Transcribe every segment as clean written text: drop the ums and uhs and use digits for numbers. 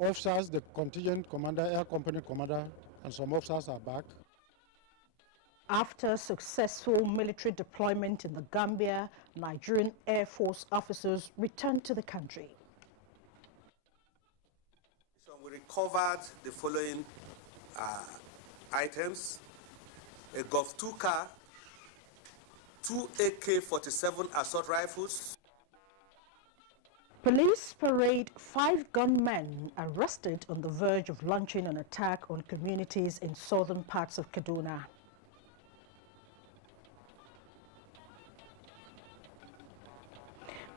Officers, the contingent commander, air company commander, and some officers are back. After successful military deployment in the Gambia, Nigerian Air Force officers returned to the country. So we recovered the following items: a Golf 2 car, 2 AK-47 assault rifles. Police parade 5 gunmen arrested on the verge of launching an attack on communities in southern parts of Kaduna.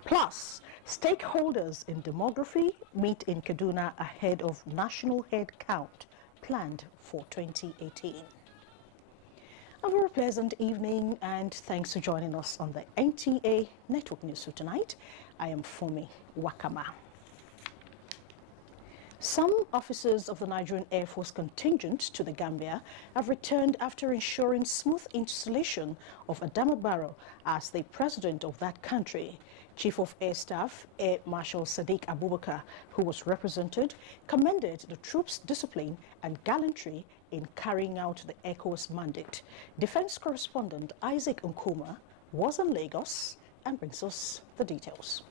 Plus, stakeholders in demography meet in Kaduna ahead of national head count planned for 2018. A very pleasant evening and thanks for joining us on the NTA Network News tonight. I am Fumi Wakama. Some officers of the Nigerian Air Force contingent to the Gambia have returned after ensuring smooth installation of Adama Barrow as the president of that country. Chief of Air Staff, Air Marshal Sadiq Abubakar, who was represented, commended the troops' discipline and gallantry in carrying out the ECOWAS mandate. Defense correspondent Isaac Nkuma was in Lagos and brings us the details.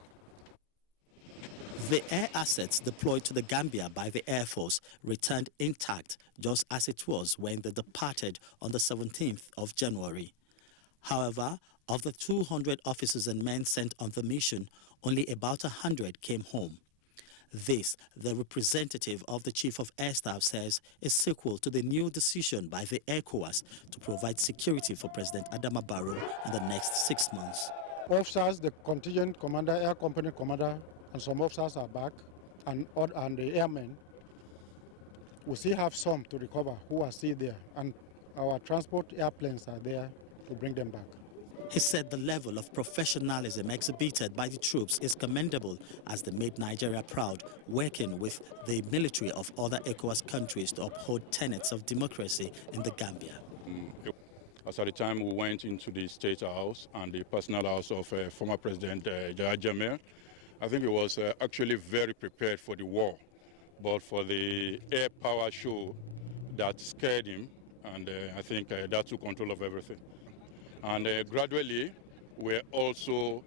The air assets deployed to the Gambia by the Air Force returned intact, just as it was when they departed on the 17th of January. However, of the 200 officers and men sent on the mission, only about 100 came home. This, the representative of the Chief of Air Staff says, is sequel to the new decision by the ECOWAS to provide security for President Adama Barrow in the next 6 months. Officers, the contingent commander, air company commander, and some officers are back, and the airmen. We still have some to recover who are still there, and our transport airplanes are there to bring them back. He said the level of professionalism exhibited by the troops is commendable as they made Nigeria proud, working with the military of other ECOWAS countries to uphold tenets of democracy in the Gambia. As at the time we went into the State House and the personal house of former President Yahya Jammeh, I think he was actually very prepared for the war, but for the air power show that scared him, and I think that took control of everything. And gradually, we're also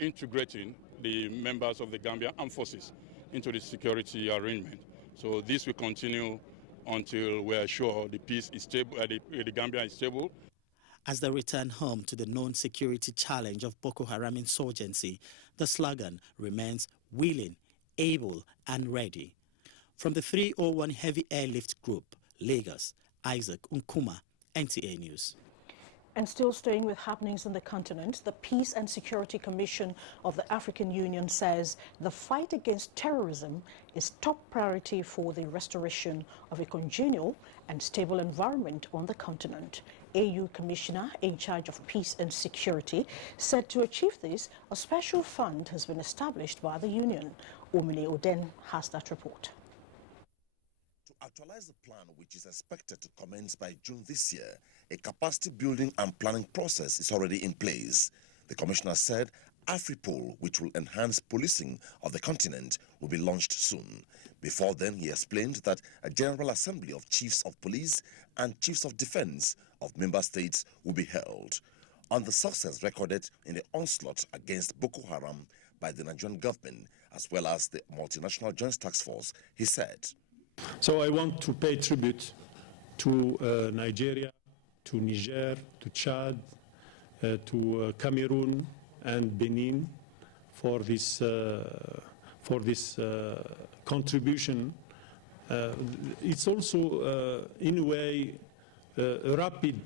integrating the members of the Gambia Armed Forces into the security arrangement. So this will continue until we're sure the peace is stable, the Gambia is stable. As they return home to the known security challenge of Boko Haram insurgency, the slogan remains willing, able, and ready. From the 301 Heavy Airlift Group, Lagos, Isaac Nkuma, NTA News. And still staying with happenings on the continent, the Peace and Security Commission of the African Union says the fight against terrorism is top priority for the restoration of a congenial and stable environment on the continent. AU Commissioner in charge of Peace and Security said to achieve this, a special fund has been established by the Union. Omine Oden has that report. Actualize the plan, which is expected to commence by June this year, a capacity building and planning process is already in place. The commissioner said AfriPol, which will enhance policing of the continent, will be launched soon. Before then, he explained that a General Assembly of Chiefs of Police and Chiefs of Defense of member states will be held. On the success recorded in the onslaught against Boko Haram by the Nigerian government, as well as the multinational Joint Task Force, he said, So I want to pay tribute to Nigeria, to Niger, to Chad, to Cameroon and Benin for this contribution. It's also, in a way, a rapid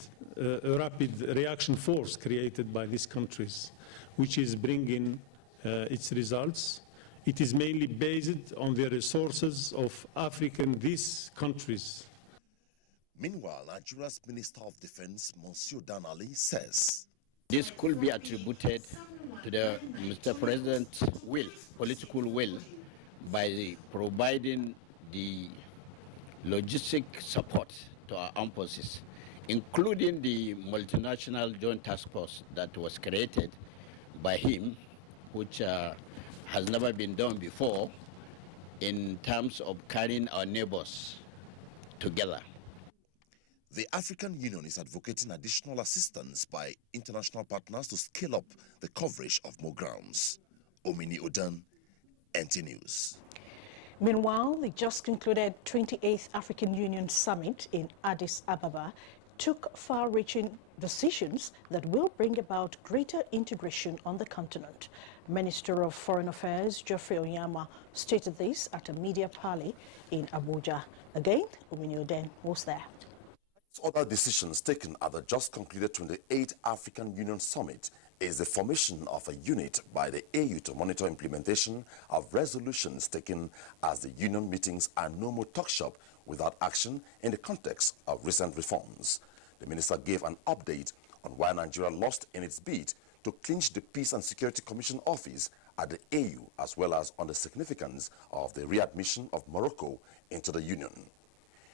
reaction force created by these countries, which is bringing its results. It is mainly based on the resources of these countries. Meanwhile, Nigeria's Minister of Defense, Monsieur Dan Ali, says this could be attributed to the Mr. President's will, political will, by providing the logistic support to our armed forces, including the multinational joint task force that was created by him, which has never been done before in terms of carrying our neighbors together. The African Union is advocating additional assistance by international partners to scale up the coverage of more grounds. Omini Odan, NT News. Meanwhile, the just concluded 28th African Union Summit in Addis Ababa took far-reaching decisions that will bring about greater integration on the continent. Minister of Foreign Affairs Geoffrey Onyeama stated this at a media parley in Abuja. Again, Omini Oden was there. Other decisions taken at the just concluded 28th African Union Summit is the formation of a unit by the AU to monitor implementation of resolutions taken as the union meetings are no more talk shop without action in the context of recent reforms. The minister gave an update on why Nigeria lost in its bid to clinch the Peace and Security Commission office at the AU, as well as on the significance of the readmission of Morocco into the union.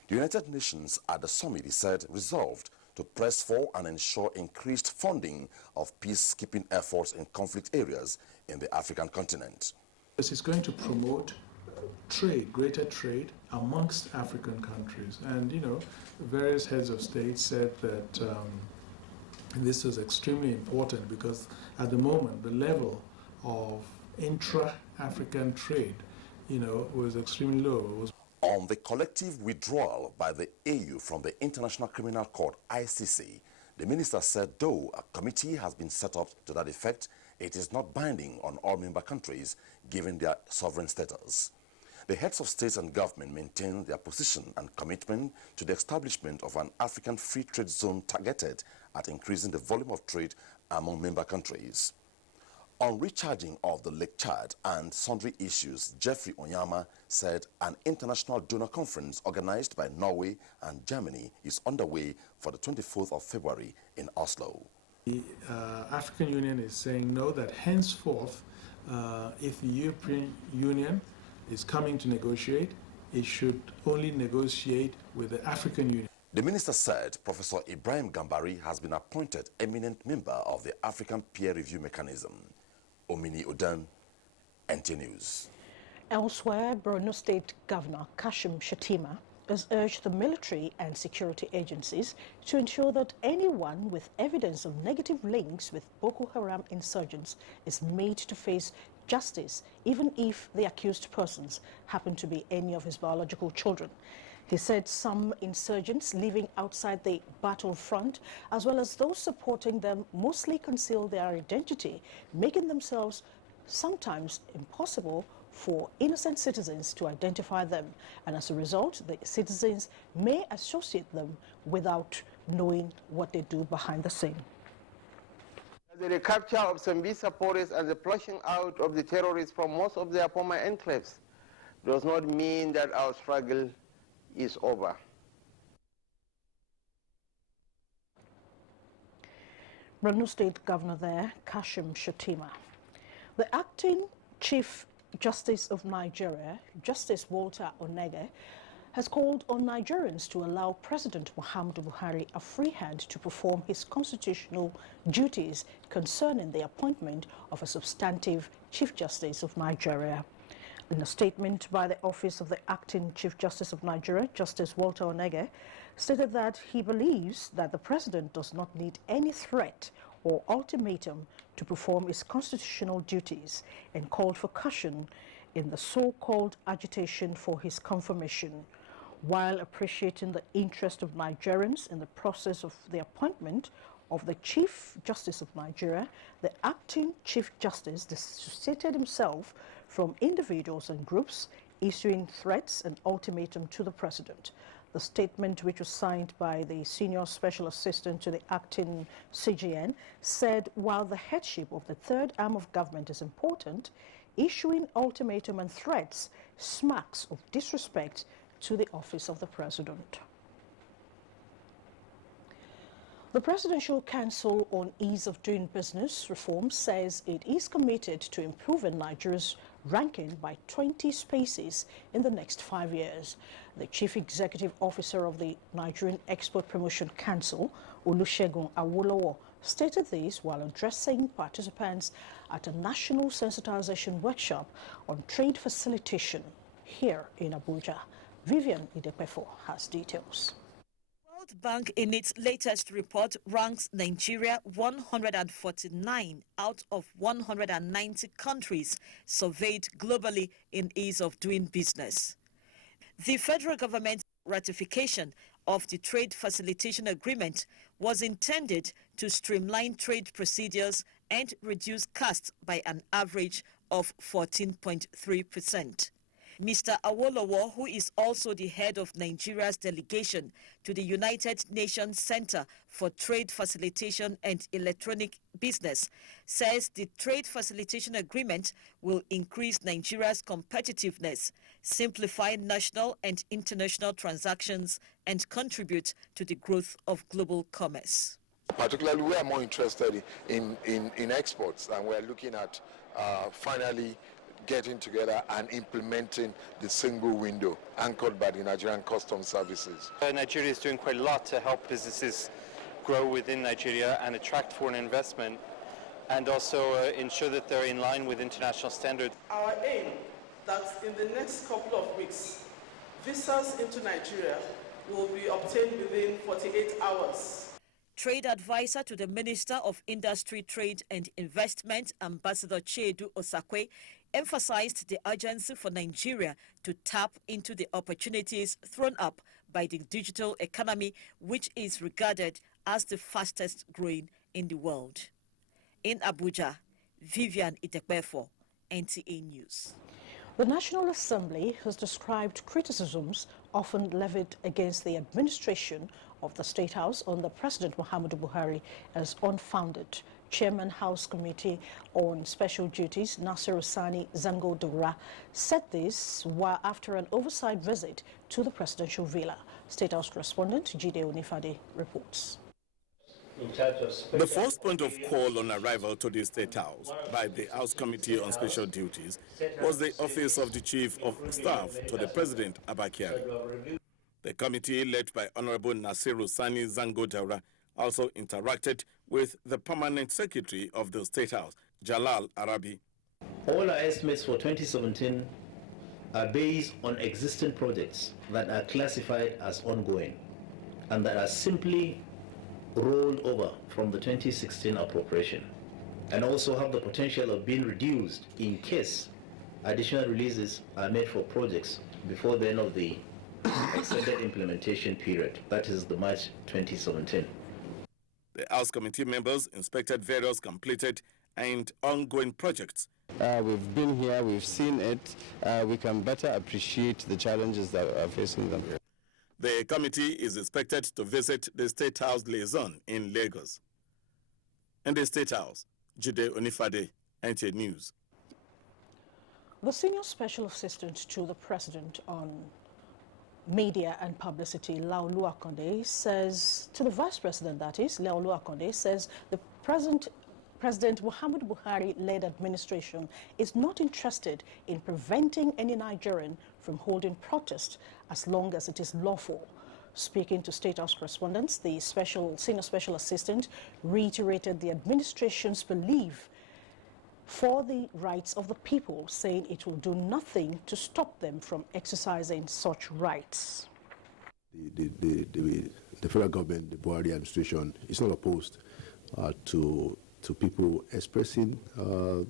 The United Nations at the summit, he said, resolved to press for and ensure increased funding of peacekeeping efforts in conflict areas in the African continent. This is going to promote trade, greater trade amongst African countries. And, you know, various heads of state said that this was extremely important because at the moment the level of intra-African trade, you know, was extremely low. It was on the collective withdrawal by the AU from the International Criminal Court, ICC, the minister said though a committee has been set up to that effect, it is not binding on all member countries given their sovereign status. The heads of states and government maintain their position and commitment to the establishment of an African free trade zone targeted at increasing the volume of trade among member countries. On recharging of the Lake Chad and sundry issues, Geoffrey Onyeama said an international donor conference organized by Norway and Germany is underway for the 24th of February in Oslo. The African Union is saying no, that henceforth, if the European Union is coming to negotiate, it should only negotiate with the African Union. The minister said Professor Ibrahim Gambari has been appointed eminent member of the African Peer Review Mechanism. Omini Odan, NT News. Elsewhere, Borno State Governor Kashim Shettima has urged the military and security agencies to ensure that anyone with evidence of negative links with Boko Haram insurgents is made to face justice, even if the accused persons happen to be any of his biological children. He said some insurgents living outside the battlefront, as well as those supporting them, mostly conceal their identity, making themselves sometimes impossible for innocent citizens to identify them. And as a result, the citizens may associate them without knowing what they do behind the scene. The recapture of Sambisa forest and the flushing out of the terrorists from most of their former enclaves does not mean that our struggle is over. Borno State Governor there, Kashim Shettima. The acting Chief Justice of Nigeria, Justice Walter Onege, has called on Nigerians to allow President Muhammadu Buhari a free hand to perform his constitutional duties concerning the appointment of a substantive Chief Justice of Nigeria. In a statement by the Office of the Acting Chief Justice of Nigeria, Justice Walter Onege stated that he believes that the President does not need any threat or ultimatum to perform his constitutional duties and called for caution in the so-called agitation for his confirmation. While appreciating the interest of Nigerians in the process of the appointment of the Chief Justice of Nigeria, the Acting Chief Justice dissociated himself from individuals and groups issuing threats and ultimatum to the President. The statement, which was signed by the Senior Special Assistant to the Acting CGN, said while the headship of the third arm of government is important, issuing ultimatum and threats smacks of disrespect to the office of the President. The Presidential Council on Ease of Doing Business Reform says it is committed to improving Nigeria's ranking by 20 spaces in the next 5 years. The Chief Executive Officer of the Nigerian Export Promotion Council, Olusegun Awolowo, stated this while addressing participants at a national sensitization workshop on trade facilitation here in Abuja. Vivian Idepefo has details. World Bank in its latest report ranks Nigeria 149 out of 190 countries surveyed globally in ease of doing business. The federal government's ratification of the Trade Facilitation Agreement was intended to streamline trade procedures and reduce costs by an average of 14.3%. Mr. Awolowo, who is also the head of Nigeria's delegation to the United Nations Center for Trade Facilitation and Electronic Business, says the Trade Facilitation Agreement will increase Nigeria's competitiveness, simplify national and international transactions, and contribute to the growth of global commerce. Particularly, we are more interested in exports, and we're looking at finally getting together and implementing the single window anchored by the Nigerian Customs Services. Nigeria is doing quite a lot to help businesses grow within Nigeria and attract foreign investment, and also ensure that they're in line with international standards. Our aim that in the next couple of weeks, visas into Nigeria will be obtained within 48 hours. Trade advisor to the Minister of Industry, Trade and Investment, Ambassador Chiedu Osakwe, emphasized the urgency for Nigeria to tap into the opportunities thrown up by the digital economy, which is regarded as the fastest growing in the world. In Abuja, Vivian Idepefo, NTA News. The National Assembly has described criticisms often levied against the administration of the State House under President Muhammadu Buhari as unfounded. Chairman House Committee on Special Duties, Nasiru Sani Zango Dura, said this while after an oversight visit to the presidential villa. State House correspondent Jide Onifade reports. The first point of call on arrival to the State House by the House Committee on Special Duties was the Office of the Chief of Staff to the President, Abba Kyari. The committee, led by Honorable Nasiru Sani Zango Dura, also interacted with the Permanent Secretary of the State House, Jalal Arabi. All our estimates for 2017 are based on existing projects that are classified as ongoing and that are simply rolled over from the 2016 appropriation, and also have the potential of being reduced in case additional releases are made for projects before the end of the extended implementation period, that is the March 2017. The House Committee members inspected various completed and ongoing projects. We've been here, we've seen it, we can better appreciate the challenges that are facing them. The committee is expected to visit the State House liaison in Lagos. In the State House, Jide Onifade, NTA News. The Senior Special Assistant to the President on Media and Publicity, Laolu Akonde, says, to the Vice President that is, Laolu Akonde says the President Muhammadu Buhari-led administration is not interested in preventing any Nigerian from holding protest as long as it is lawful. Speaking to State House correspondents, the Senior Special Assistant reiterated the administration's belief for the rights of the people, saying it will do nothing to stop them from exercising such rights. The federal government, the Buhari administration, is not opposed to people expressing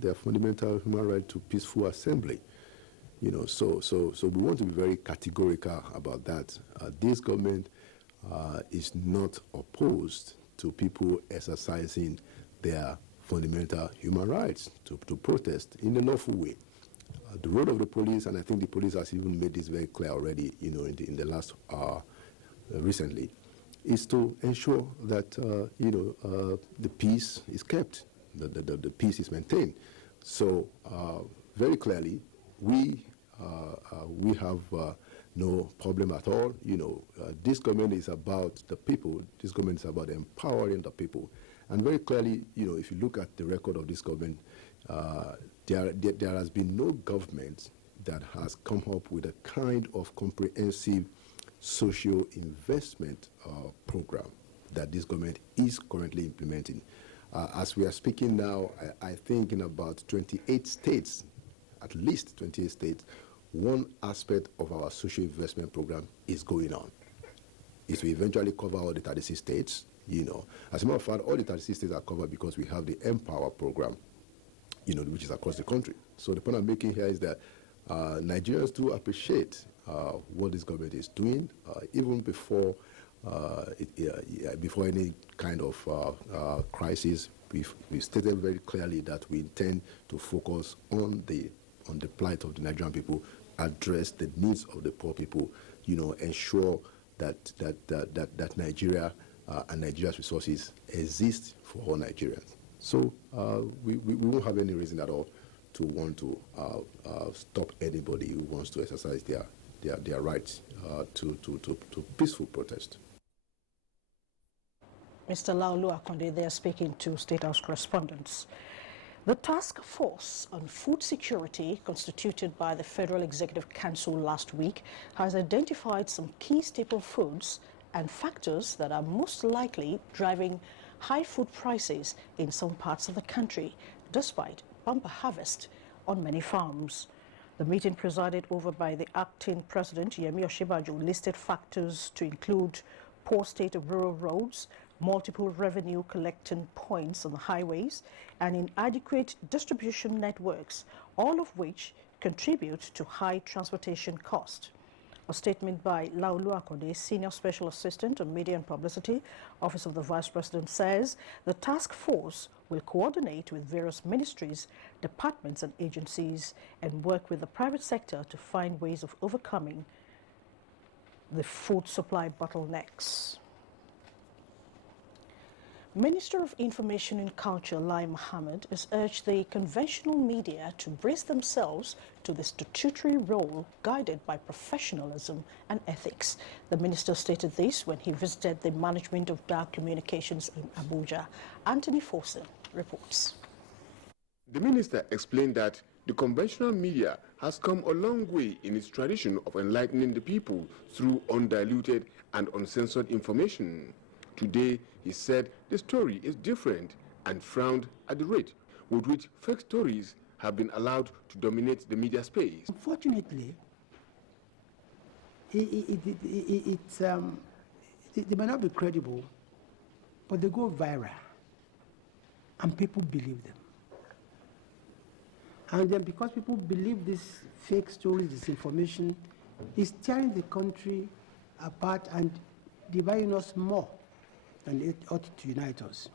their fundamental human right to peaceful assembly. You know, so we want to be very categorical about that. This government is not opposed to people exercising their fundamental human rights to protest in a lawful way. The role of the police, and I think the police has even made this very clear already, you know, in the last recently, is to ensure that the peace is kept, the peace is maintained. So very clearly, we have no problem at all. You know, this government is about the people. This government is about empowering the people. And very clearly, you know, if you look at the record of this government, there has been no government that has come up with a kind of comprehensive social investment program that this government is currently implementing. As we are speaking now, I think in about 28 states, at least 28 states, one aspect of our social investment program is going on. Is to eventually cover all the 36 states, you know. As a matter of fact, all the 36 states are covered because we have the Empower program, you know, which is across the country. So the point I'm making here is that Nigerians do appreciate what this government is doing, even before before any kind of crisis. We stated very clearly that we intend to focus on the plight of the Nigerian people, address the needs of the poor people, you know, ensure that Nigeria and Nigeria's resources exist for all Nigerians. So we won't have any reason at all to want to stop anybody who wants to exercise their rights to peaceful protest. Mr. Laolu Akonde there speaking to State House correspondents. The task force on food security constituted by the Federal Executive Council last week has identified some key staple foods and factors that are most likely driving high food prices in some parts of the country, despite bumper harvest on many farms. The meeting, presided over by the acting president, Yemi Osinbajo, listed factors to include poor state of rural roads, multiple revenue collecting points on the highways, and inadequate distribution networks, all of which contribute to high transportation cost. A statement by Laolu Akonde, Senior Special Assistant on Media and Publicity, Office of the Vice President, says the task force will coordinate with various ministries, departments and agencies and work with the private sector to find ways of overcoming the food supply bottlenecks. Minister of Information and Culture, Lai Mohammed, has urged the conventional media to brace themselves to the statutory role guided by professionalism and ethics. The minister stated this when he visited the management of Dar Communications in Abuja. Anthony Forsen reports. The minister explained that the conventional media has come a long way in its tradition of enlightening the people through undiluted and uncensored information. Today, he said the story is different and frowned at the rate with which fake stories have been allowed to dominate the media space. Unfortunately, they may not be credible, but they go viral, and people believe them. And then because people believe these fake stories, this information, is tearing the country apart and dividing us more than it ought to unite us.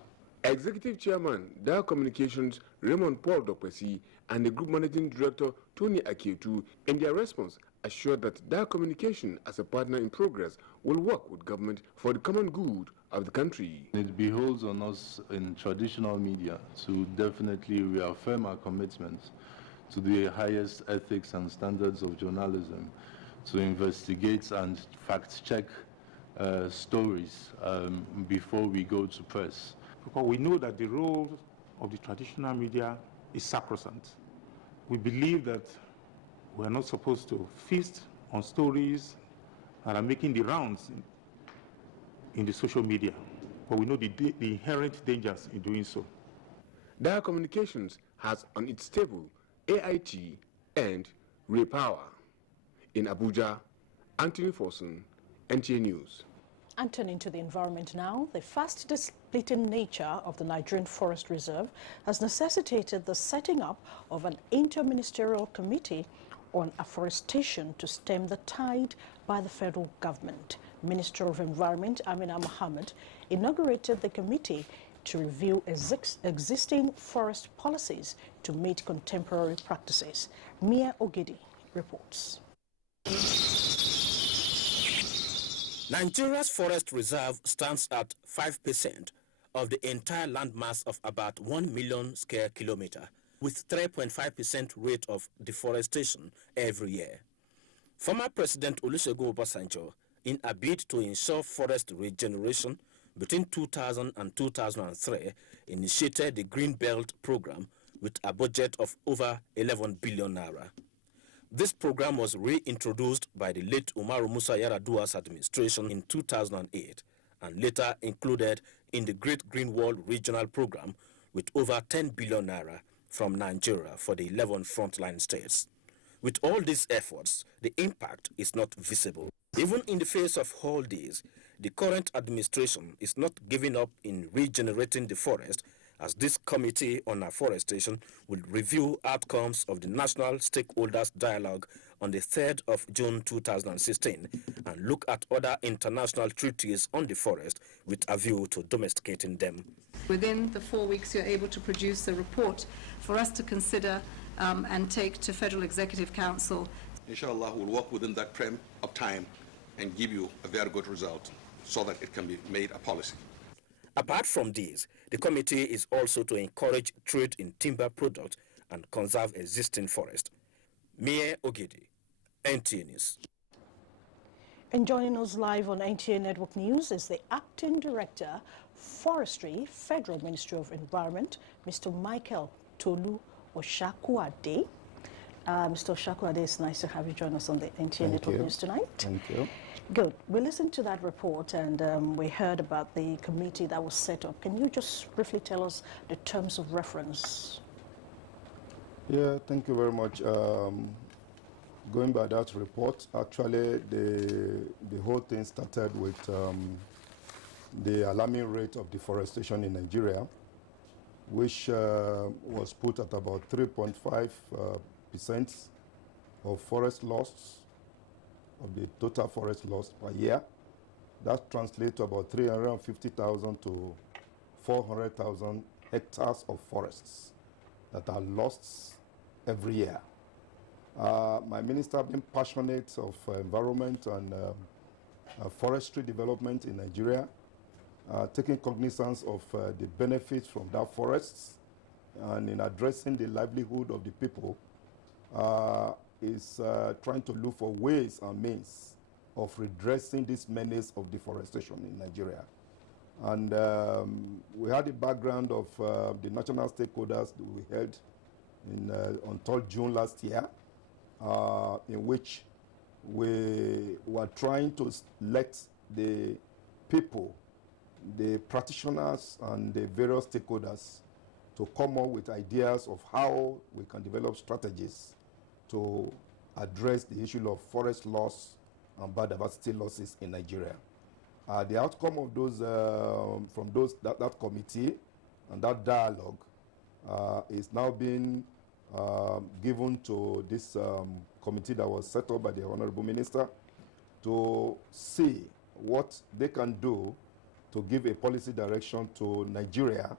Executive Chairman, Dar Communications, Raymond Paul Dokwesi, and the Group Managing Director, Tony Akietu, in their response, assured that Dar Communication, as a partner in progress, will work with government for the common good of the country. It behoves on us in traditional media to definitely reaffirm our commitments to the highest ethics and standards of journalism, to investigate and fact-check stories before we go to press. Because we know that the role of the traditional media is sacrosanct. We believe that we are not supposed to feast on stories that are making the rounds in the social media, but we know the inherent dangers in doing so. Dar Communications has on its table AIT and Repower. In Abuja, Anthony Forsen, NTA News. And turning to the environment now, the fast depleting nature of the Nigerian Forest Reserve has necessitated the setting up of an interministerial committee on afforestation to stem the tide by the federal government. Minister of Environment Amina Mohammed inaugurated the committee to review existing forest policies to meet contemporary practices. Mia Ogidi reports. Nigeria's forest reserve stands at 5% of the entire landmass of about 1 million square kilometer, with 3.5% rate of deforestation every year. Former President Olusegun Obasanjo, in a bid to ensure forest regeneration between 2000 and 2003, initiated the Green Belt program, with a budget of over 11 billion naira. This program was reintroduced by the late Umaru Musa Yar'Adua's administration in 2008 and later included in the Great Green Wall Regional Program with over 10 billion naira from Nigeria for the 11 frontline states. With all these efforts, the impact is not visible. Even in the face of all these, the current administration is not giving up in regenerating the forest, as this Committee on Afforestation will review outcomes of the National Stakeholders Dialogue on the 3rd of June 2016 and look at other international treaties on the forest with a view to domesticating them. Within the 4 weeks, you're able to produce a report for us to consider and take to Federal Executive Council. Inshallah, we'll work within that frame of time and give you a very good result so that it can be made a policy. Apart from these, the committee is also to encourage trade in timber products and conserve existing forest. Mie Ogidi, NTA News. And joining us live on NTA Network News is the Acting Director, Forestry, Federal Ministry of Environment, Mr. Michael Tolu Oshakuade. Mr. Oshakuade, it's nice to have you join us on the NTA Network News tonight. Thank you. Good. We listened to that report and we heard about the committee that was set up. Can you just briefly tell us the terms of reference? Yeah, thank you very much. Going by that report, actually the whole thing started with the alarming rate of deforestation in Nigeria, which was put at about 3.5% of forest loss, of the total forest loss per year. That translates to about 350,000 to 400,000 hectares of forests that are lost every year. My minister being passionate of environment and forestry development in Nigeria, taking cognizance of the benefits from that forests and in addressing the livelihood of the people, is trying to look for ways and means of redressing this menace of deforestation in Nigeria. And we had the background of the national stakeholders that we held on 3rd June last year, in which we were trying to let the people, the practitioners and the various stakeholders to come up with ideas of how we can develop strategies to address the issue of forest loss and biodiversity losses in Nigeria. The outcome of those, from that committee and that dialogue is now being given to this committee that was set up by the Honorable Minister to see what they can do to give a policy direction to Nigeria.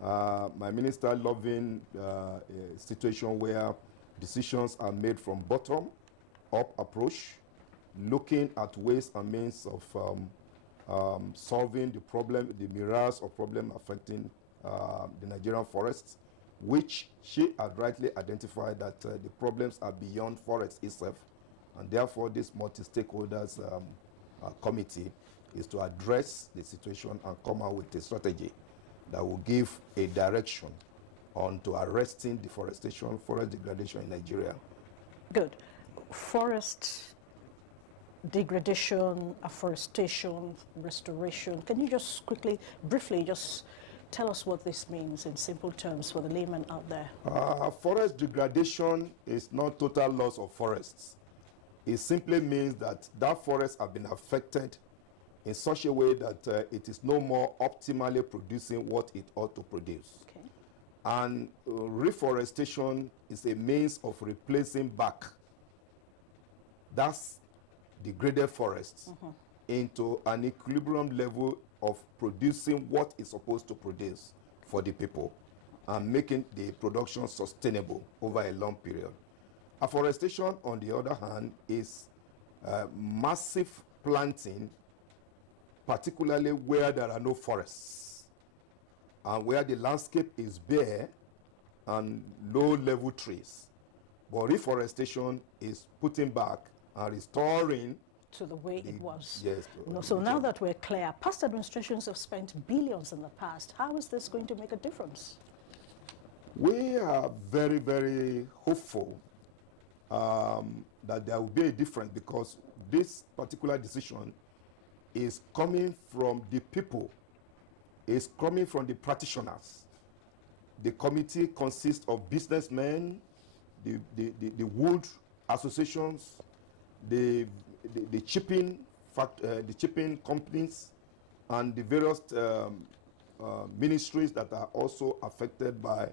My minister loving a situation where decisions are made from bottom-up approach, looking at ways and means of solving the problem, the myriad of problems affecting the Nigerian forests, which she had rightly identified that the problems are beyond forest itself, and therefore this multi-stakeholders committee is to address the situation and come out with a strategy that will give a direction on to arresting deforestation, forest degradation in Nigeria. Good. Forest degradation, afforestation, restoration. Can you just quickly, briefly, just tell us what this means in simple terms for the layman out there? Forest degradation is not total loss of forests. It simply means that that forest has been affected in such a way that it is no more optimally producing what it ought to produce. Okay. And reforestation is a means of replacing back that's degraded forests into an equilibrium level of producing what it's supposed to produce for the people and making the production sustainable over a long period. Afforestation, on the other hand, is massive planting, particularly where there are no forests and where the landscape is bare and low-level trees. But reforestation is putting back and restoring to the way it was. Yes. No, so now that we're clear, past administrations have spent billions in the past. How is this going to make a difference? We are very, very hopeful that there will be a difference, because this particular decision is coming from the people, is coming from the practitioners. The committee consists of businessmen, the wood associations, the shipping companies, and the various ministries that are also affected by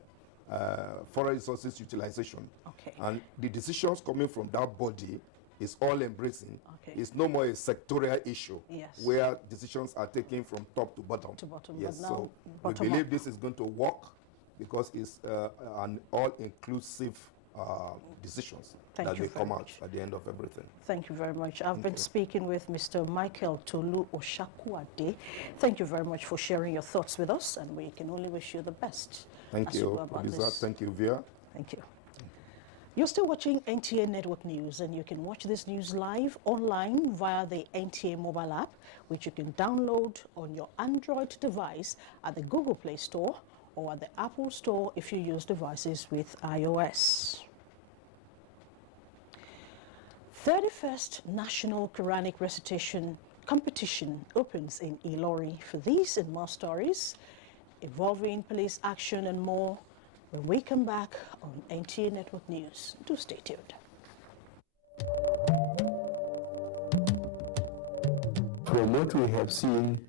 forest resources utilization. Okay. And the decisions coming from that body is all embracing. Okay. It's no more a sectorial issue, yes, where decisions are taken from top to bottom. Yes, but now so we bottom believe up. this is going to work, because it's an all-inclusive decisions Thank that you will very come out much. at the end of everything. Thank you very much. I've been speaking with Mr. Michael Tolu Oshakuade. Thank you very much for sharing your thoughts with us, and we can only wish you the best. Thank as you you, go about producer. this. Thank you, Via. Thank you. You're still watching NTA Network News, and you can watch this news live online via the NTA mobile app, which you can download on your Android device at the Google Play Store or at the Apple Store if you use devices with iOS. 31st National Quranic Recitation Competition opens in Ilori. For these and more stories involving police action and more, when we come back on NTA Network News. Do stay tuned. From what we have seen,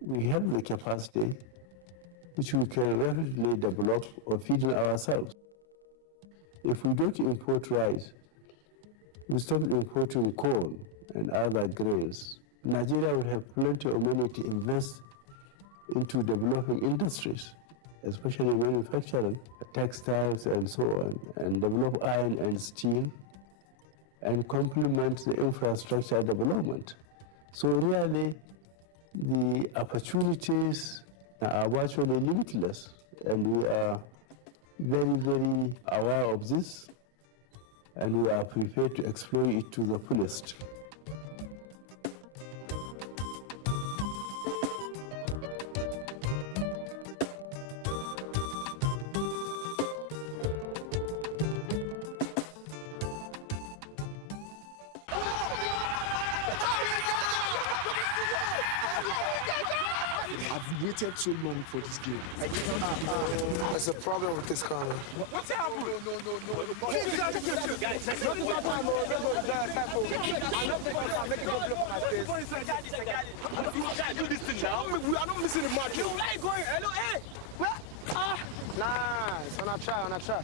we have the capacity which we can rapidly develop or feed on ourselves. If we don't import rice, we stop importing corn and other grains, Nigeria will have plenty of money to invest into developing industries, especially manufacturing, textiles and so on, and develop iron and steel, and complement the infrastructure development. So really, the opportunities are virtually limitless, and we are very, very aware of this, and we are prepared to exploit it to the fullest. I've waited so long for this game. There's a problem with this car. What's happened? No. Guys, let's go. Do this thing now. We are not missing the match. Where are you going? Hello, hey. Where? Nice. On a try.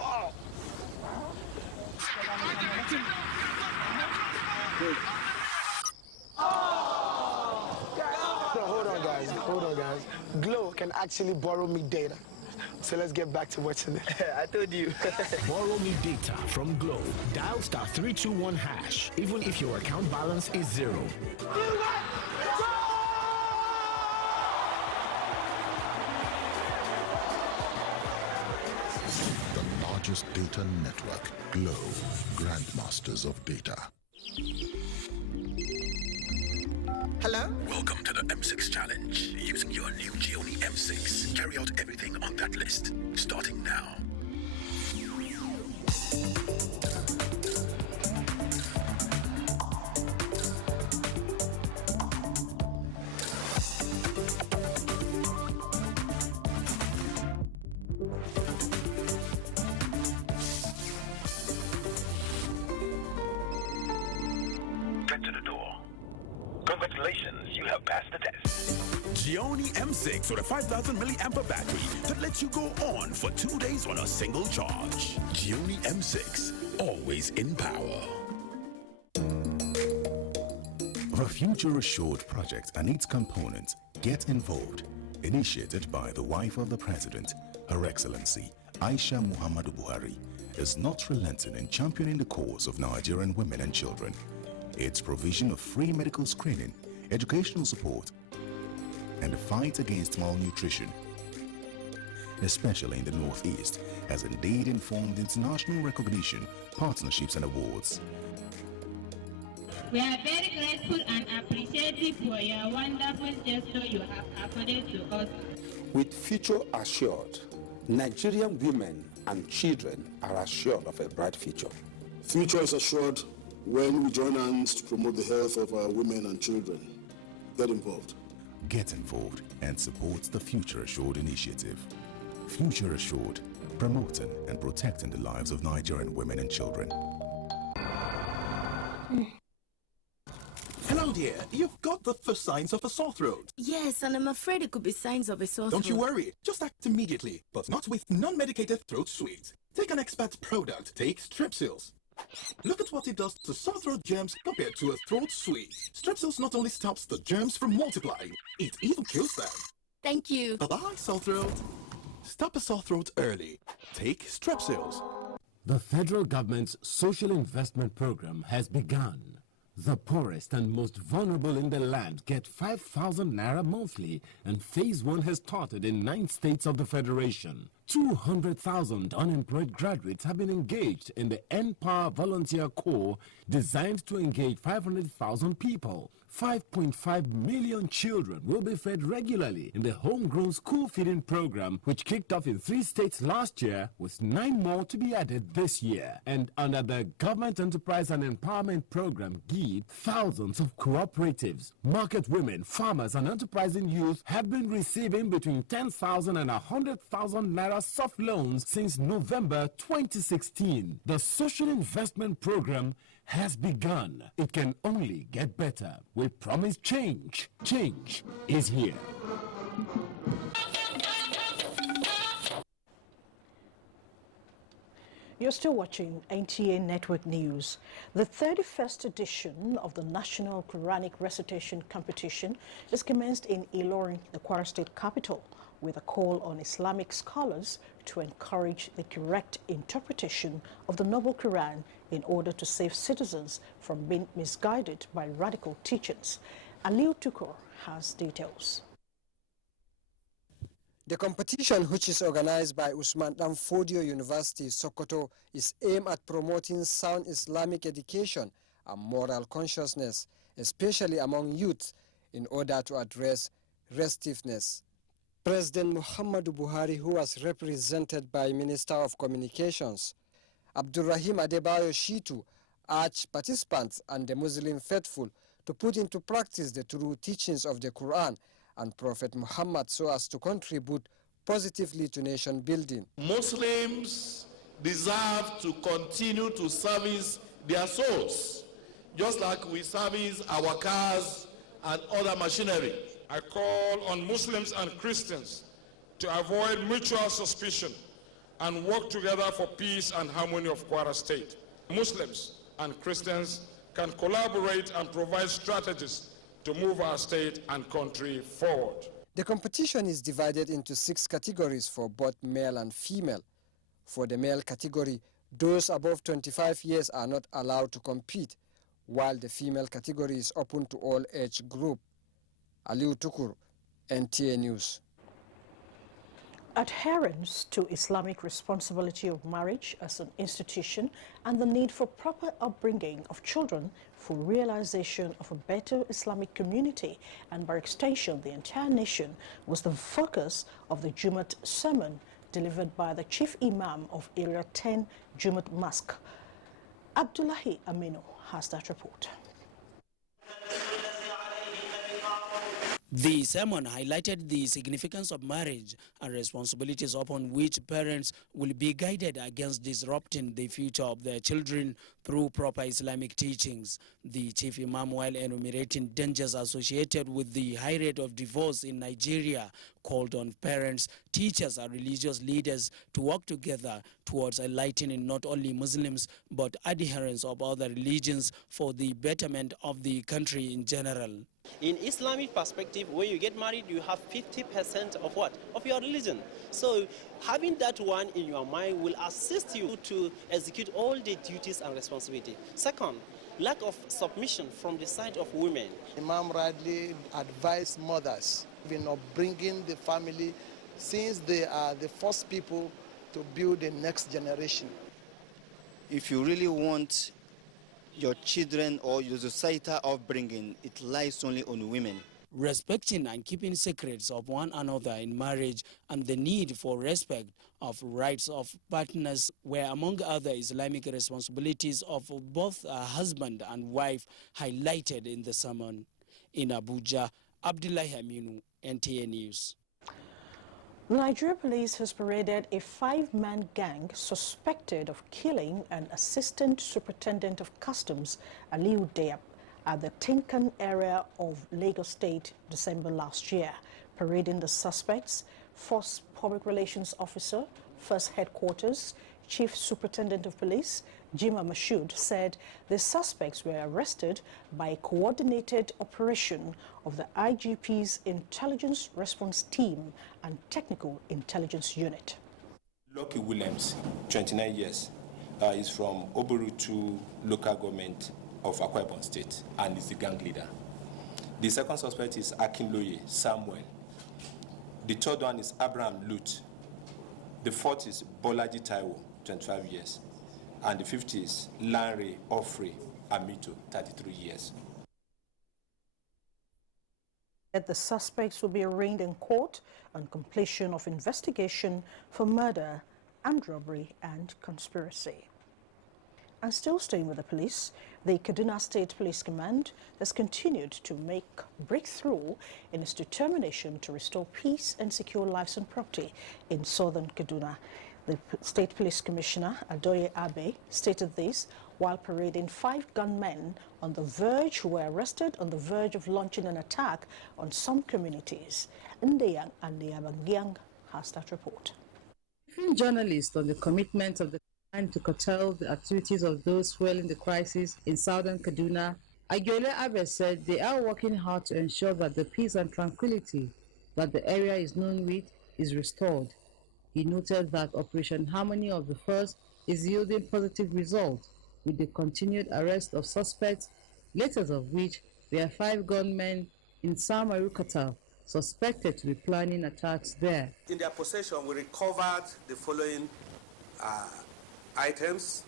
Oh. No, hold on, guys. Glow can actually borrow me data. So let's get back to watching it. I told you. Borrow me data from Glow. Dial *321#, even if your account balance is 0. The largest data network, Glow, grandmasters of data. Hello? Welcome to the M6 Challenge. Using your new Gioni M6, carry out everything on that list. Starting now. Get to the door. Congratulations, you have passed the test. Gioni M6 with a 5,000 milliamp battery that lets you go on for 2 days on a single charge. Gioni M6, always in power. The Future Assured project and its components Get Involved, initiated by the wife of the President, Her Excellency Aisha Muhammadu Buhari, is not relenting in championing the cause of Nigerian women and children. Its provision of free medical screening, educational support, and the fight against malnutrition, especially in the Northeast, has indeed informed international recognition, partnerships and awards. We are very grateful and appreciative for your wonderful gesture you have accorded to us. With Future Assured, Nigerian women and children are assured of a bright future. Future is assured when we join hands to promote the health of our women and children. Get involved. Get involved and support the Future Assured initiative. Future Assured, promoting and protecting the lives of Nigerian women and children. Hello, dear. You've got the first signs of a sore throat. Yes, and I'm afraid it could be signs of a sore throat. Don't you worry. Just act immediately, but not with non-medicated throat sweets. Take an expert product. Take Strepsils. Look at what it does to sore throat germs compared to a throat sweet. Strepsils not only stops the germs from multiplying, it even kills them. Thank you. Bye-bye, sore throat. Stop a sore throat early. Take Strepsils. The federal government's social investment program has begun. The poorest and most vulnerable in the land get 5,000 naira monthly, and phase 1 has started in 9 states of the federation. 200,000 unemployed graduates have been engaged in the N-Power Volunteer Corps, designed to engage 500,000 people. 5.5 million children will be fed regularly in the homegrown school feeding program, which kicked off in 3 states last year, with 9 more to be added this year. And under the Government Enterprise and Empowerment Program, GEEP, thousands of cooperatives, market women, farmers and enterprising youth have been receiving between 10,000 and 100,000 naira soft loans since November 2016. The Social Investment Program has begun. It can only get better. We promise change. Change is here. You're still watching NTA Network News. The 31st edition of the National Quranic Recitation Competition is commenced in Ilorin, the Kwara State capital, with a call on Islamic scholars to encourage the correct interpretation of the Noble Quran in order to save citizens from being misguided by radical teachings. Aliu Tukur has details. The competition, which is organized by Usman Danfodio University, Sokoto, is aimed at promoting sound Islamic education and moral consciousness, especially among youth, in order to address restiveness. President Muhammadu Buhari, who was represented by Minister of Communications, Abdurrahim Adebayo Shitu, urged participants and the Muslim faithful to put into practice the true teachings of the Quran and Prophet Muhammad so as to contribute positively to nation building. Muslims deserve to continue to service their souls, just like we service our cars and other machinery. I call on Muslims and Christians to avoid mutual suspicion and work together for peace and harmony of Kwara State. Muslims and Christians can collaborate and provide strategies to move our state and country forward. The competition is divided into 6 categories for both male and female. For the male category, those above 25 years are not allowed to compete, while the female category is open to all age group. Aliu Tukur, NTA News. Adherence to Islamic responsibility of marriage as an institution and the need for proper upbringing of children for realization of a better Islamic community and by extension the entire nation was the focus of the Jumat sermon delivered by the Chief Imam of Area 10 Jumat Mosque. Abdullahi Aminu has that report. The sermon highlighted the significance of marriage and responsibilities upon which parents will be guided against disrupting the future of their children through proper Islamic teachings. The Chief Imam, while enumerating dangers associated with the high rate of divorce in Nigeria, called on parents, teachers and religious leaders to work together towards enlightening not only Muslims but adherents of other religions for the betterment of the country in general. In Islamic perspective, when you get married, you have 50% of what? Of your religion. So having that one in your mind will assist you to execute all the duties and responsibility. Second, lack of submission from the side of women. Imam rightly advised mothers in upbringing the family, since they are the first people to build the next generation. If you really want your children or your societal upbringing, it lies only on women. respecting and keeping secrets of one another in marriage, and the need for respect of rights of partners were among other Islamic responsibilities of both a husband and wife highlighted in the sermon. In Abuja, Abdullahi Aminu, NTA News. The Nigerian police has paraded a 5-man gang suspected of killing an assistant superintendent of customs, Aliu Deyab, at the Tinkan area of Lagos State December last year. Parading the suspects, Force Public Relations Officer, First Headquarters, Chief Superintendent of Police, Jima Mashood, said the suspects were arrested by a coordinated operation of the IGP's Intelligence Response Team and Technical Intelligence Unit. Lucky Williams, 29 years, is from Oburutu local government of Akwa Ibom State and is the gang leader. The second suspect is Akinloye Samuel. The third one is Abraham Lut. The fourth is Bolaji Taiwo, 25 years. And the fifth is Lanre Ofre Amito, 33 years. The suspects will be arraigned in court on completion of investigation for murder, armed robbery and conspiracy. And still staying with the police, the Kaduna State Police Command has continued to make breakthrough in its determination to restore peace and secure lives and property in southern Kaduna. The State Police Commissioner, Adoye Abe, stated this while parading 5 gunmen on the verge who were arrested on the verge of launching an attack on some communities. Ndeyang and Niabangyang has that report. Briefing journalists on the commitment of the and to curtail the activities of those fueling the crisis in southern Kaduna, Agiole Abe said they are working hard to ensure that the peace and tranquility that the area is known with is restored. He noted that Operation Harmony of the First is yielding positive results with the continued arrest of suspects, latest of which there are 5 gunmen in Samarukata suspected to be planning attacks there. In their possession, we recovered the following items: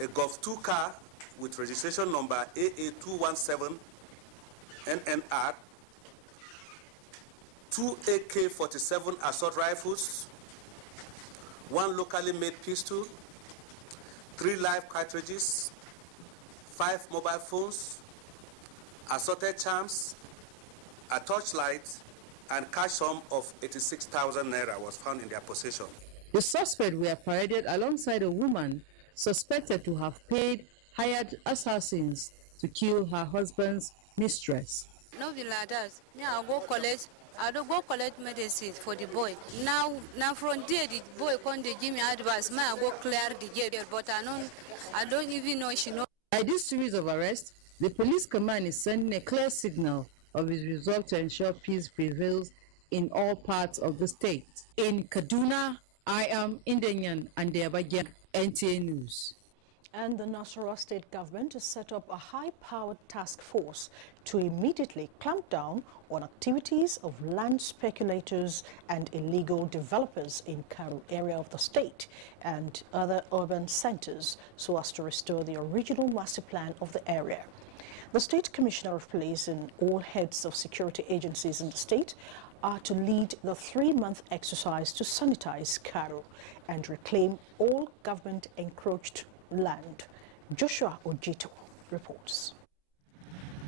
a Golf 2 car with registration number AA217 NNR, 2 AK-47 assault rifles, 1 locally made pistol, 3 live cartridges, 5 mobile phones, assorted charms, a torchlight, and cash sum of 86,000 naira was found in their possession. The suspects were paraded alongside a woman suspected to have paid hired assassins to kill her husband's mistress. No be like that. Me, I don't go collect medicine for the boy. Now from there, the boy come to give me advice. I go clear the gate, but I don't even know she know. By this series of arrests, the police command is sending a clear signal of its resolve to ensure peace prevails in all parts of the state. In Kaduna, I am Ndenyan and Abuja, NTA News. And the Nasarawa state government has set up a high-powered task force to immediately clamp down on activities of land speculators and illegal developers in Karu area of the state and other urban centers so as to restore the original master plan of the area. The State Commissioner of Police and all heads of security agencies in the state are to lead the 3-month exercise to sanitize Karu and reclaim all government-encroached land. Joshua Ojito reports.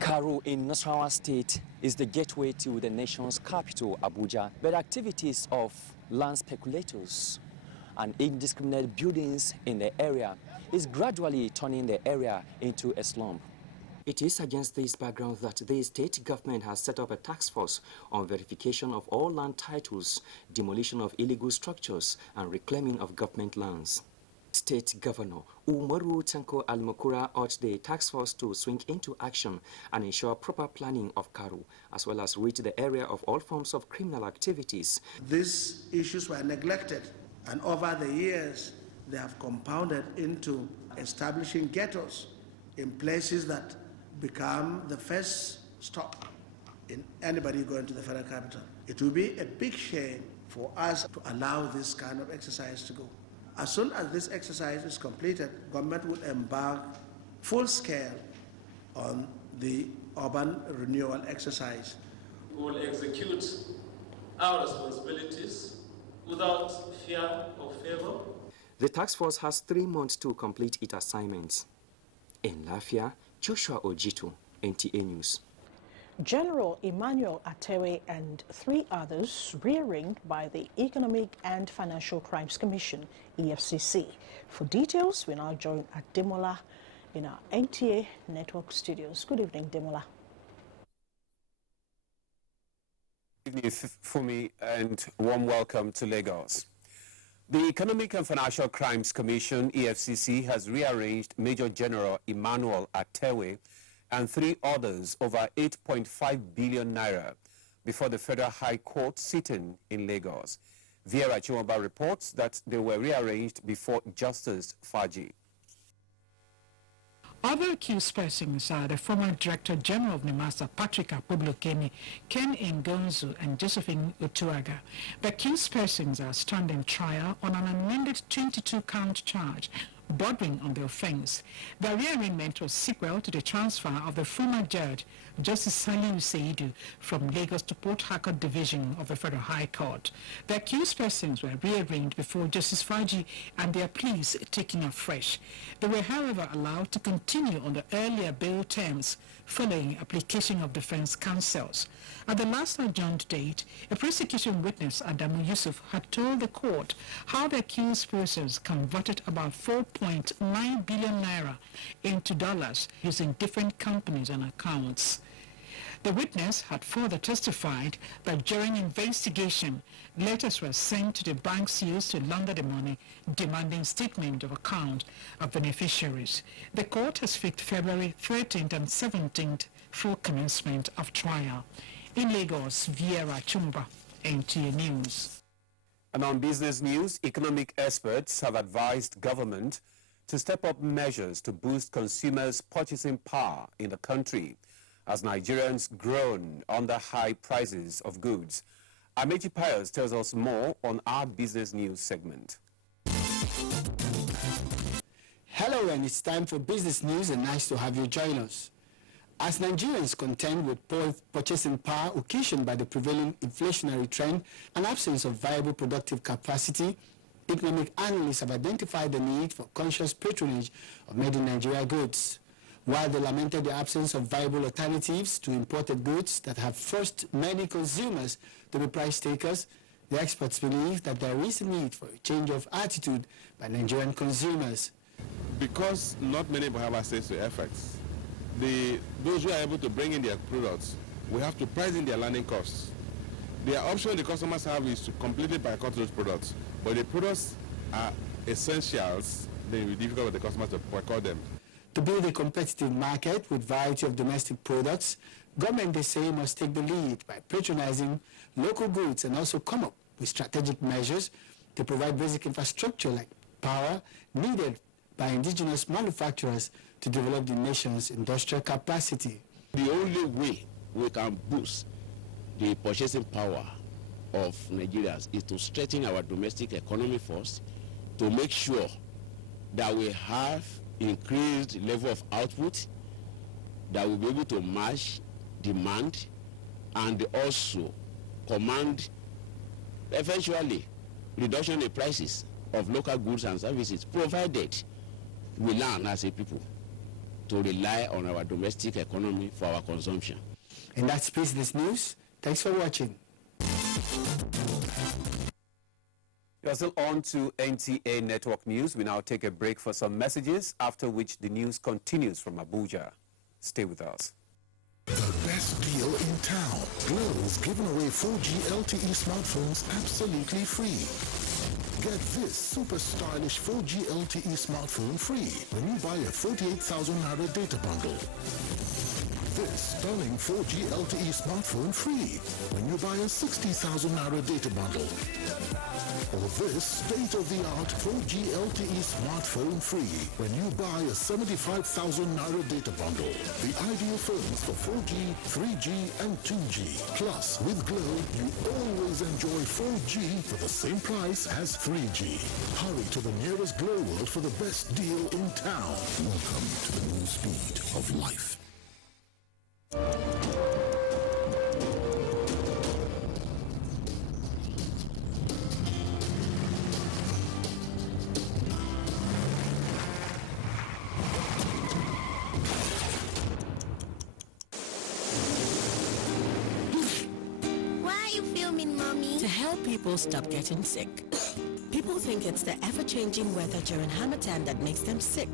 Karu in Nasarawa State is the gateway to the nation's capital, Abuja, but activities of land speculators and indiscriminate buildings in the area is gradually turning the area into a slum. It is against this background that the state government has set up a task force on verification of all land titles, demolition of illegal structures, and reclaiming of government lands. State Governor Umaru Tanko Al-Makura urged the task force to swing into action and ensure proper planning of Karu, as well as rid the area of all forms of criminal activities. These issues were neglected, and over the years, they have compounded into establishing ghettos in places that become the first stop in anybody going to the federal capital. It will be a big shame for us to allow this kind of exercise to go. As soon as this exercise is completed, government will embark full scale on the urban renewal exercise we will execute our responsibilities without fear or favor. The task force has 3 months to complete its assignments. In Lafia, Joshua Ojitu, NTA News. General Emmanuel Atewe and 3 others rearranged by the Economic and Financial Crimes Commission, EFCC. For details, we now join Ademola in our NTA Network studios. Good evening, Demola. Good evening, Fumi, and warm welcome to Lagos. The Economic and Financial Crimes Commission, EFCC, has rearranged Major General Emmanuel Atewe and 3 others over 8.5 billion naira before the Federal High Court sitting in Lagos. Vera Chiwamba reports that they were rearranged before Justice Faji. Other accused persons are the former Director General of NIMASA, Patrick Akpoblokeni, Ken Ngonzu, and Josephine Otuaga. The accused persons are standing trial on an amended 22-count charge bordering on the offense. The rearrangement was sequel to the transfer of the former judge, Justice Saliu Seidu, from Lagos to Port Harcourt Division of the Federal High Court. The accused persons were rearranged before Justice Faji and their pleas taken afresh. They were, however, allowed to continue on the earlier bail terms following application of defense counsels. At the last adjourned date, a prosecution witness, Adamu Yusuf, had told the court how the accused persons converted about 4.9 billion naira into dollars using different companies and accounts. The witness had further testified that during investigation, letters were sent to the banks used to launder the money, demanding statement of account of beneficiaries. The court has fixed February 13th and 17th for commencement of trial. In Lagos, Viera Chumba, NTA News. And on business news, economic experts have advised government to step up measures to boost consumers' purchasing power in the country as Nigerians groan under high prices of goods. Amechi Pius tells us more on our business news segment. Hello, and it's time for business news, and nice to have you join us. As Nigerians contend with poor purchasing power occasioned by the prevailing inflationary trend and absence of viable productive capacity, economic analysts have identified the need for conscious patronage of made-in-Nigeria goods. While they lamented the absence of viable alternatives to imported goods that have forced many consumers to be price takers, the experts believe that there is a need for a change of attitude by Nigerian consumers. Because not many have access to FX, those who are able to bring in their products will have to price in their landing costs. The option the customers have is to completely boycott those products, but the products are essentials. They will be difficult for the customers to boycott them. To build a competitive market with variety of domestic products, government, they say, must take the lead by patronizing local goods and also come up with strategic measures to provide basic infrastructure like power needed by indigenous manufacturers to develop the nation's industrial capacity. The only way we can boost the purchasing power of Nigerians is to strengthen our domestic economy first, to make sure that we have increased level of output, that will be able to match demand and also command eventually reduction in prices of local goods and services, provided we learn as a people to rely on our domestic economy for our consumption. And that's business news. Thanks for watching. You're still on to NTA Network News. We now take a break for some messages, after which the news continues from Abuja. Stay with us. The best deal in town. Glow is giving away 4G LTE smartphones absolutely free. Get this super stylish 4G LTE smartphone free when you buy a 48,000 naira data bundle. This stunning 4G LTE smartphone free when you buy a 60,000 naira data bundle. Or this state-of-the-art 4G LTE smartphone free when you buy a 75,000 naira data bundle. The ideal phones for 4G, 3G and 2G. Plus, with Glow, you always enjoy 4G for the same price as 3G. Hurry to the nearest Glow World for the best deal in town. Welcome to the new speed of life. you filming, Mommy? To help people stop getting sick. People think it's the ever-changing weather during Harmattan that makes them sick.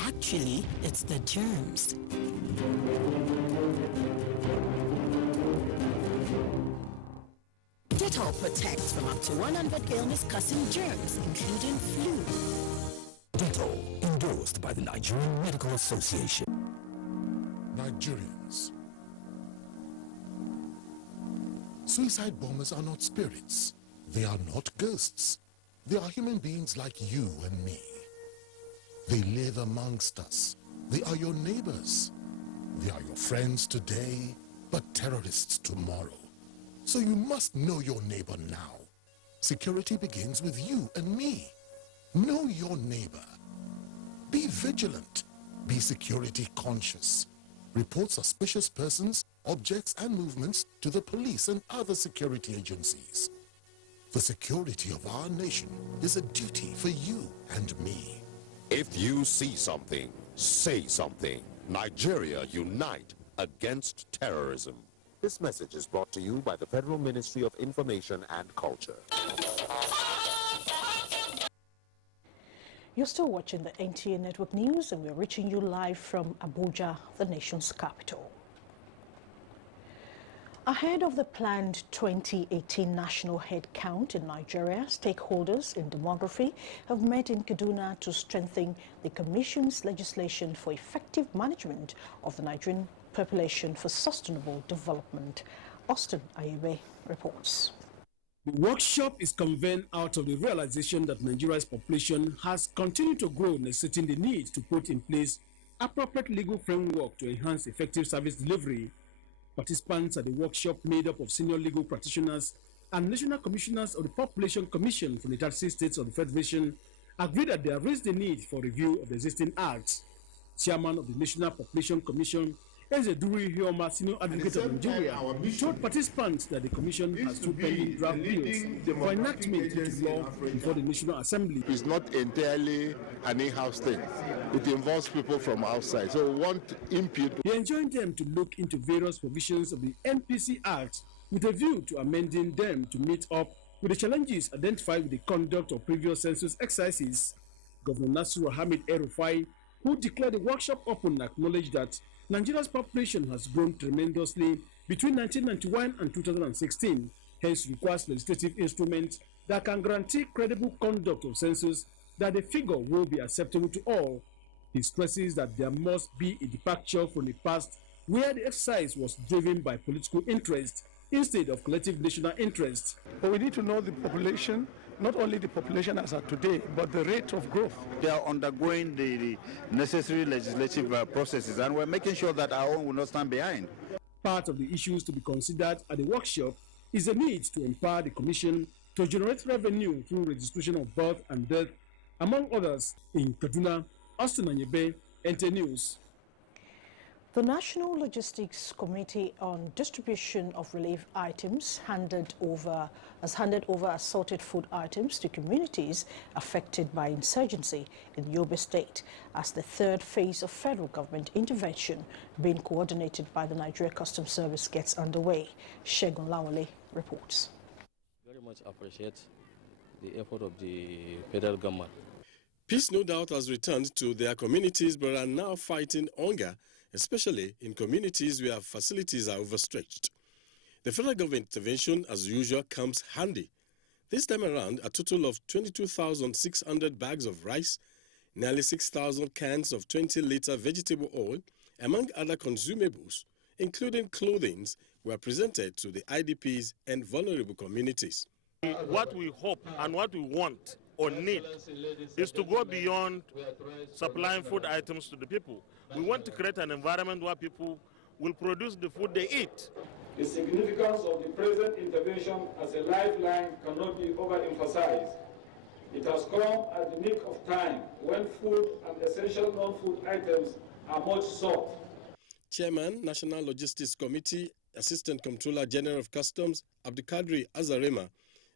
Actually, it's the germs. Dettol protects from up to 100 illness-causing germs, including flu. Dettol, endorsed by the Nigerian Medical Association. Nigerians. Suicide bombers are not spirits. They are not ghosts. They are human beings like you and me. They live amongst us. They are your neighbors. They are your friends today, but terrorists tomorrow. So you must know your neighbor now. Security begins with you and me. Know your neighbor. Be vigilant. Be security conscious. Report suspicious persons, objects, and movements to the police and other security agencies. The security of our nation is a duty for you and me. If you see something, say something. Nigeria unite against terrorism. This message is brought to you by the Federal Ministry of Information and Culture. You're still watching the NTA Network News, and we're reaching you live from Abuja, the nation's capital. Ahead of the planned 2018 national head count in Nigeria, stakeholders in demography have met in Kaduna to strengthen the Commission's legislation for effective management of the Nigerian population for sustainable development. Austin Ayebe reports. The workshop is convened out of the realization that Nigeria's population has continued to grow, necessitating the need to put in place appropriate legal framework to enhance effective service delivery. Participants at the workshop, made up of senior legal practitioners and national commissioners of the Population Commission from the 36 states of the Federation, agreed that there is the need for review of the existing acts. Chairman of the National Population Commission, Ezeduri Hioma, senior advocate of Nigeria, told participants that the Commission has two pending draft bills for enactment into law before the National Assembly. It's not entirely an in-house thing. It involves people from outside. So we want input. He enjoined them to look into various provisions of the NPC Act with a view to amending them to meet up with the challenges identified with the conduct of previous census exercises. Governor Nasiru Hamid El-Rufai, who declared the workshop open, acknowledged that Nigeria's population has grown tremendously between 1991 and 2016, hence requires legislative instruments that can guarantee credible conduct of census, that the figure will be acceptable to all. He stresses that there must be a departure from the past where the exercise was driven by political interest instead of collective national interest. But we need to know the population, not only the population as of today, but the rate of growth. They are undergoing the necessary legislative processes, and we're making sure that our own will not stand behind. Part of the issues to be considered at the workshop is the need to empower the Commission to generate revenue through registration of birth and death, among others. In Kaduna, Austin Anyebe, NTA News. The National Logistics Committee on Distribution of Relief Items has handed over assorted food items to communities affected by insurgency in Yobe State as the third phase of federal government intervention being coordinated by the Nigeria Customs Service gets underway. Shegun Lawale reports. Very much appreciate the effort of the federal government. Peace no doubt has returned to their communities but are now fighting hunger, especially in communities where facilities are overstretched. The federal government intervention, as usual, comes handy. This time around, a total of 22,600 bags of rice, nearly 6,000 cans of 20-liter vegetable oil, among other consumables, including clothing, were presented to the IDPs and vulnerable communities. What we hope and what we want or need is to go beyond supplying food items to the people. We want to create an environment where people will produce the food they eat. The significance of the present intervention as a lifeline cannot be overemphasized. It has come at the nick of time when food and essential non-food items are much sought. Chairman, National Logistics Committee, Assistant Comptroller General of Customs, Abdulkadri Azarema,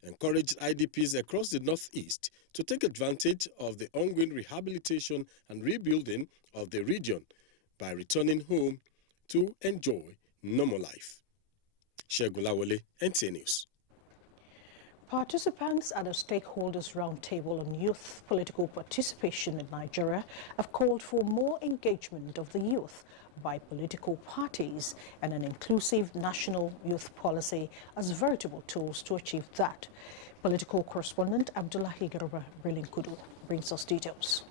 encouraged IDPs across the Northeast to take advantage of the ongoing rehabilitation and rebuilding of the region by returning home to enjoy normal life. Shegulawole, NTA News. Participants at a stakeholders roundtable on youth political participation in Nigeria have called for more engagement of the youth by political parties and an inclusive national youth policy as veritable tools to achieve that. Political correspondent Abdullahi Garba Kudu brings us details.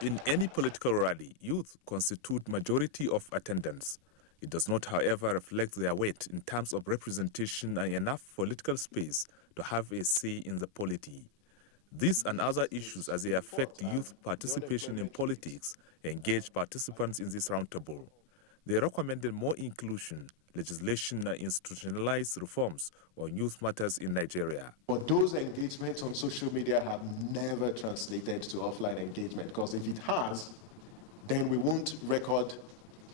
In any political rally, youth constitute majority of attendance. It does not, however, reflect their weight in terms of representation and enough political space to have a say in the polity. These and other issues as they affect youth participation in politics engage participants in this roundtable. They recommended more inclusion, legislation and institutionalized reforms on youth matters in Nigeria. But those engagements on social media have never translated to offline engagement, because if it has, then we won't record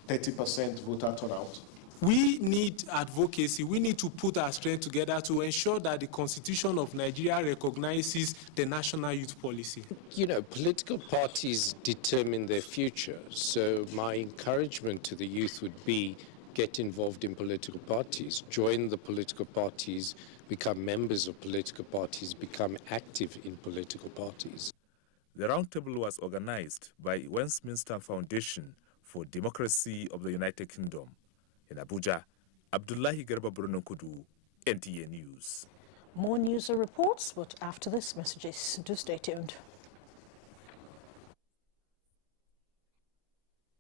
30% voter turnout. We need advocacy. We need to put our strength together to ensure that the Constitution of Nigeria recognizes the national youth policy. You know, political parties determine their future. So my encouragement to the youth would be get involved in political parties, join the political parties, become members of political parties, become active in political parties. The roundtable was organized by Westminster Foundation for Democracy of the United Kingdom. In Abuja, Abdullahi Garba Kudu, NTA News. More news and reports, but after this messages, do stay tuned.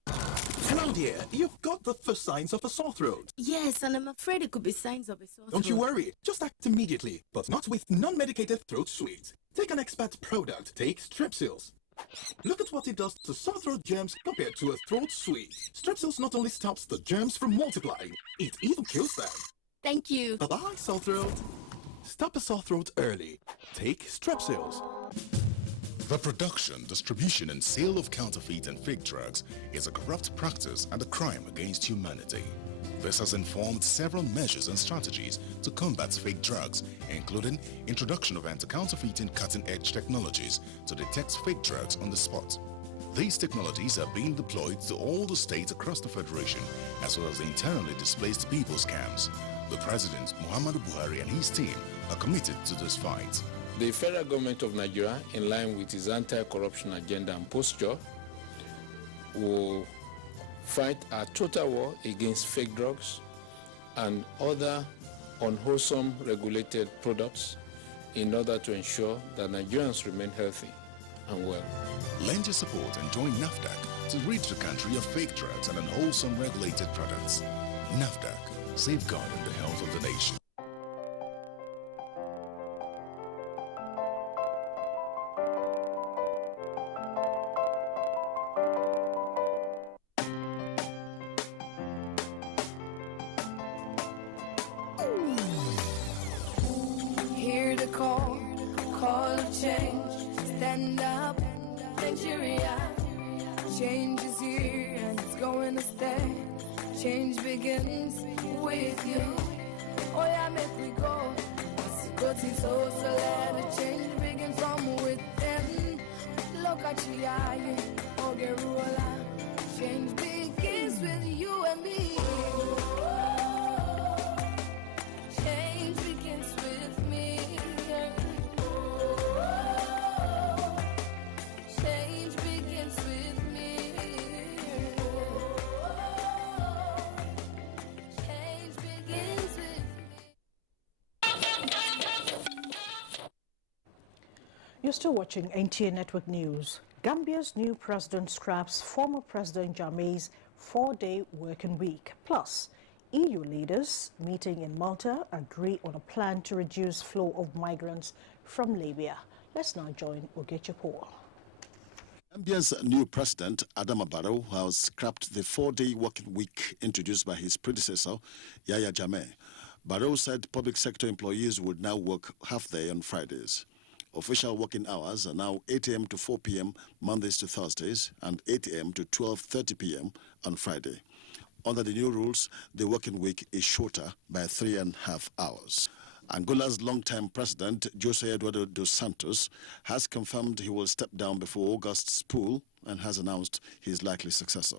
Hello dear, you've got the first signs of a sore throat. Yes, and I'm afraid it could be signs of a sore throat. Don't you worry, just act immediately, but not with non-medicated throat sweets. Take an expert product, take Strepsils. Look at what it does to sore throat germs compared to a throat sweet. Strepsils not only stops the germs from multiplying, it even kills them. Thank you. Bye-bye, sore throat. Stop a sore throat early. Take Strepsils. The production, distribution, and sale of counterfeit and fake drugs is a corrupt practice and a crime against humanity. This has informed several measures and strategies to combat fake drugs, including introduction of anti-counterfeiting cutting-edge technologies to detect fake drugs on the spot. These technologies are being deployed to all the states across the Federation, as well as the internally displaced people's camps. The President, Muhammadu Buhari, and his team are committed to this fight. The federal government of Nigeria, in line with its anti-corruption agenda and posture, will fight a total war against fake drugs and other unwholesome regulated products in order to ensure that Nigerians remain healthy and well. Lend your support and join NAFDAC to rid the country of fake drugs and unwholesome regulated products. NAFDAC, safeguarding the health of the nation. Call of change, stand up, Nigeria. Change is here and it's going to stay. Change begins with you. Oh yeah, make we go. So let the change begin from within. Look at you, Ogerola. Change begins with you and me. Change begins with me. Change begins with me. Change begins with You're still watching NTA Network News. Gambia's new president scraps former President Jammeh's 4-day working week. Plus, EU leaders meeting in Malta agree on a plan to reduce flow of migrants from Libya. Let's now join Ogechi Paul. Gambia's new president, Adama Barrow, has scrapped the 4-day working week introduced by his predecessor, Yahya Jammeh. Barrow said public sector employees would now work half-day on Fridays. Official working hours are now 8 a.m. to 4 p.m. Mondays to Thursdays and 8 a.m. to 12:30 p.m. on Friday. Under the new rules, the working week is shorter by 3.5 hours. Angola's long-time president, José Eduardo dos Santos, has confirmed he will step down before August's poll and has announced his likely successor.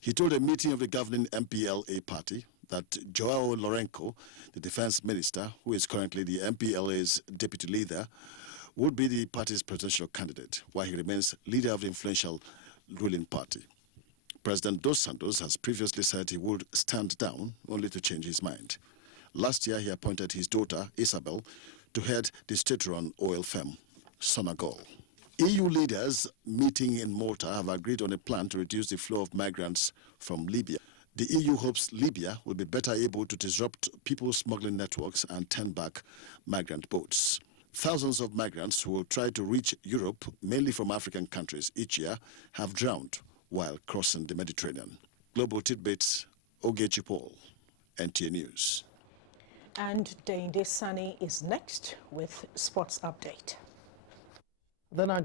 He told a meeting of the governing MPLA party that Joao Lourenco, the defense minister, who is currently the MPLA's deputy leader, would be the party's presidential candidate, while he remains leader of the influential ruling party. President Dos Santos has previously said he would stand down, only to change his mind. Last year, he appointed his daughter, Isabel, to head the state-run oil firm, Sonangol. EU leaders meeting in Malta have agreed on a plan to reduce the flow of migrants from Libya. The EU hopes Libya will be better able to disrupt people smuggling networks and turn back migrant boats. Thousands of migrants who will try to reach Europe, mainly from African countries, each year have drowned while crossing the Mediterranean. Global Tidbits, Ogechi Paul, NTA News. And Deinde Sani is next with Sports Update.